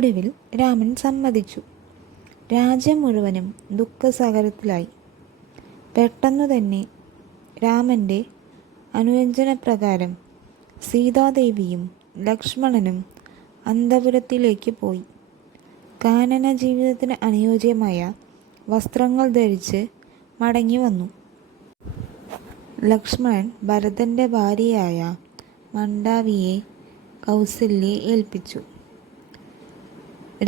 ഒടുവിൽ രാമൻ സമ്മതിച്ചു. രാജ്യം മുഴുവനും ദുഃഖസാഗരത്തിലായി. പെട്ടെന്നു തന്നെ രാമൻ്റെ അനുരഞ്ജനപ്രകാരം സീതാദേവിയും ലക്ഷ്മണനും അന്തഃപുരത്തിലേക്ക് പോയി. കാനന ജീവിതത്തിന് അനുയോജ്യമായ വസ്ത്രങ്ങൾ ധരിച്ച് മടങ്ങി വന്നു. ലക്ഷ്മണൻ ഭരതൻ്റെ ഭാര്യയായ മണ്ഡാവിയെ കൗസല്യയെ ഏൽപ്പിച്ചു.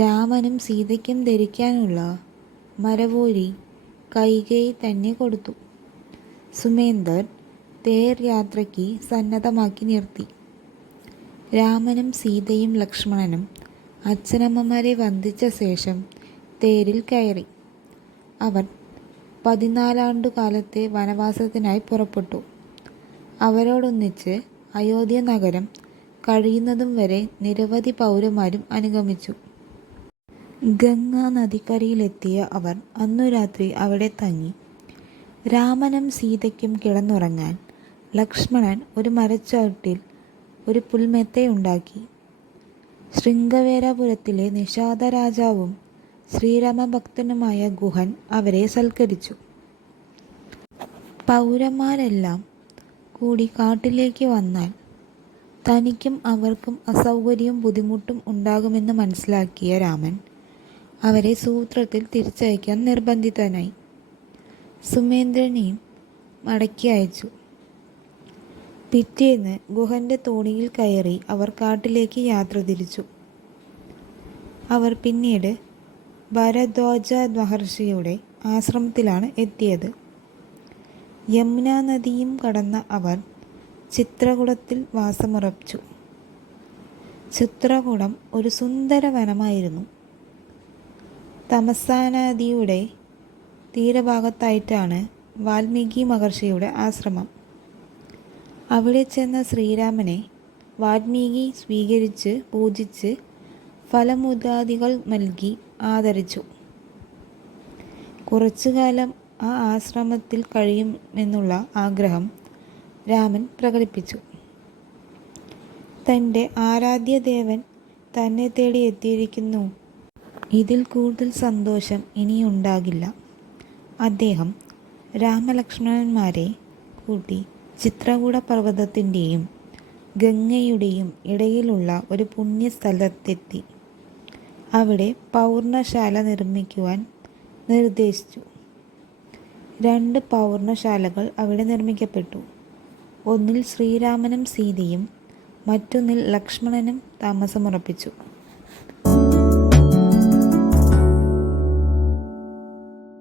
രാമനും സീതയ്ക്കും ധരിക്കാനുള്ള മരവൂരി കൈകേയി തന്നെ കൊടുത്തു. സുമേന്ദർ തേർ യാത്രയ്ക്ക് സന്നദ്ധമാക്കി നിർത്തി. രാമനും സീതയും ലക്ഷ്മണനും അച്ഛനമ്മമാരെ വന്ദിച്ച ശേഷം തേരിൽ കയറി. അവർ 14 കാലത്തെ വനവാസത്തിനായി പുറപ്പെട്ടു. അവരോടൊന്നിച്ച് അയോധ്യ നഗരം കഴിയുന്നതും വരെ നിരവധി പൗരന്മാരും അനുഗമിച്ചു. ഗംഗാ നദിക്കരയിലെത്തിയ അവർ അന്നു രാത്രി അവിടെ തങ്ങി. രാമനും സീതയ്ക്കും കിടന്നുറങ്ങാൻ ലക്ഷ്മണൻ ഒരു മരച്ചോട്ടിൽ ഒരു പുൽമെത്തയുണ്ടാക്കി. ശൃംഗവേരപുരത്തിലെ നിഷാദ രാജാവും ശ്രീരാമഭക്തനുമായ ഗുഹൻ അവരെ സൽക്കരിച്ചു. പൗരന്മാരെല്ലാം കൂടി കാട്ടിലേക്ക് വന്നാൽ തനിക്കും അവർക്കും അസൗകര്യവും ബുദ്ധിമുട്ടും ഉണ്ടാകുമെന്ന് മനസ്സിലാക്കിയ രാമൻ അവരെ സൂത്രത്തിൽ തിരിച്ചയക്കാൻ നിർബന്ധിതനായി. സുമേന്ദ്രനെയും മടക്കി അയച്ചു. പിറ്റേന്ന് ഗുഹൻ്റെ തോണിയിൽ കയറി അവർ കാട്ടിലേക്ക് യാത്ര തിരിച്ചു. അവർ പിന്നീട് ഭരദ്വാജ മഹർഷിയുടെ ആശ്രമത്തിലാണ് എത്തിയത്. യമുനാ നദിയും കടന്ന അവർ ചിത്രകൂടത്തിൽ വാസമുറപ്പിച്ചു. ചിത്രകൂടം ഒരു സുന്ദര വനമായിരുന്നു. തമസാ നദിയുടെ തീരഭാഗത്തായിട്ടാണ് വാൽമീകി മഹർഷിയുടെ ആശ്രമം. അവിടെ ചെന്ന ശ്രീരാമനെ വാൽമീകി സ്വീകരിച്ച് പൂജിച്ച് ഫലമുദാദികൾ നൽകി ആദരിച്ചു. കുറച്ചുകാലം ആ ആശ്രമത്തിൽ കഴിയുമെന്നുള്ള ആഗ്രഹം രാമൻ പ്രകടിപ്പിച്ചു. തൻ്റെ ആരാധ്യദേവൻ തന്നെ തേടി എത്തിയിരിക്കുന്നു. ഇതിൽ കൂടുതൽ സന്തോഷം ഇനിയുണ്ടാകില്ല. അദ്ദേഹം രാമലക്ഷ്മണന്മാരെ കൂട്ടി ചിത്രകൂട പർവ്വതത്തിൻ്റെയും ഗംഗയുടെയും ഇടയിലുള്ള ഒരു പുണ്യസ്ഥലത്തെത്തി. അവിടെ പൗർണശാല നിർമ്മിക്കുവാൻ നിർദ്ദേശിച്ചു. 2 പൗർണശാലകൾ അവിടെ നിർമ്മിക്കപ്പെട്ടു. ഒന്നിൽ ശ്രീരാമനും സീതയും മറ്റൊന്നിൽ ലക്ഷ്മണനും താമസമുറപ്പിച്ചു.